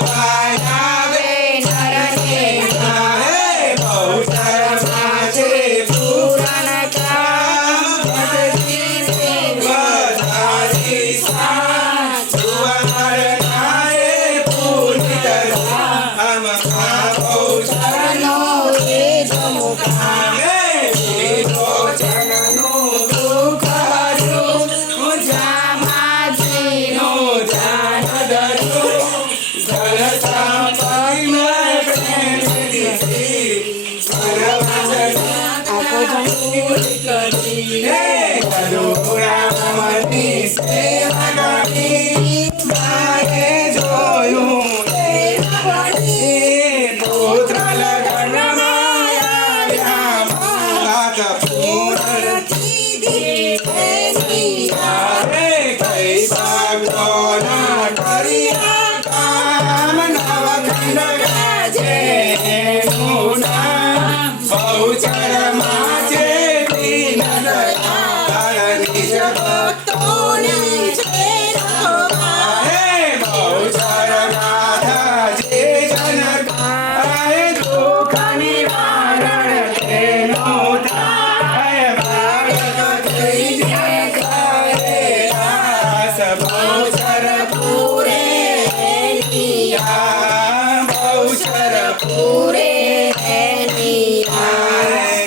Bye. કરીને કરુણા money સેવા કરી પૂરે એની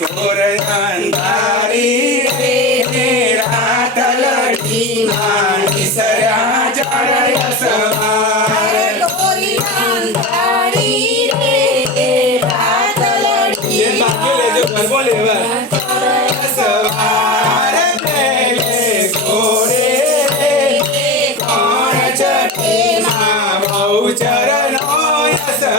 ઘોર અંધારી રે રાત લડી માની સરા જળ સવાર ગોરી અંધારી રે રાત લડી બાકી